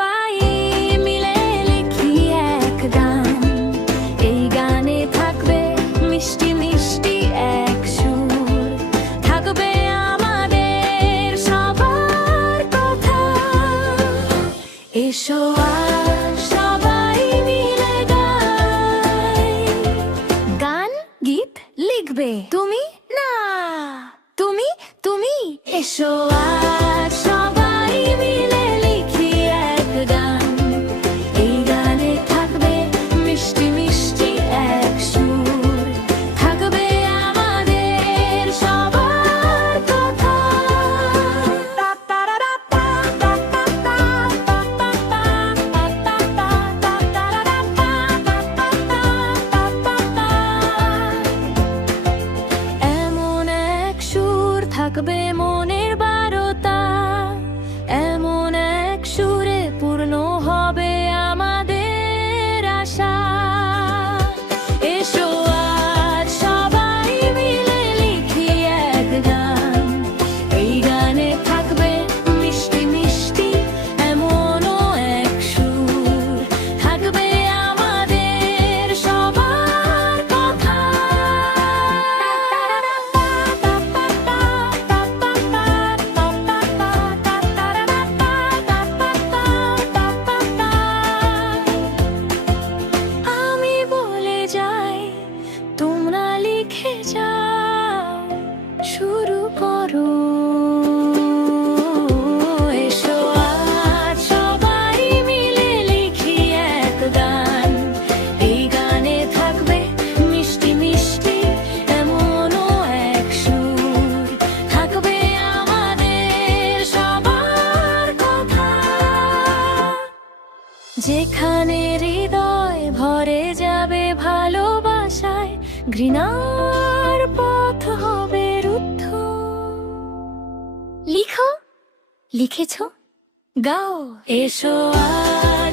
সবাই মিলে লিখি এক গান, এই গানে থাকবে মিষ্টি মিষ্টি এক সুর, থাকবে আমাদের সবার কথা। এসো আজ সবাই মিলে গাই, গান গীত লিখবে তুমি না তুমি তুমি। এসো আজ সবাই মিলে লিখি এক গান, এই গানে থাকবে মিষ্টি মিষ্টি এক সুর, থাকবে আমাদের সবার কথা। এমন এক সুর থাকবে মনের বারতা, এমন এক সুরে পূর্ণ হবে আমাদের আশা। এসো আজ সবাই মিলে লিখি এক গান, এই গানে থাকবে মিষ্টি মিষ্টি এমনও এক সুর, থাকবে আমাদের সবার কথা। আমি বলে যাই, তোমরা লিখে যাও, শুরু করো। এসো আজ সবাই মিলে লিখি এক গান, এই গানে থাকবে মিষ্টি মিষ্টি এমনও এক সুর, থাকবে আমাদের সবার কথা। যেখানে হৃদয় ভরে যাবে ভালোবাসায়, ঘৃণার পথ হবে রুদ্ধ। লিখো, লিখেছো, গাও। এসো আজ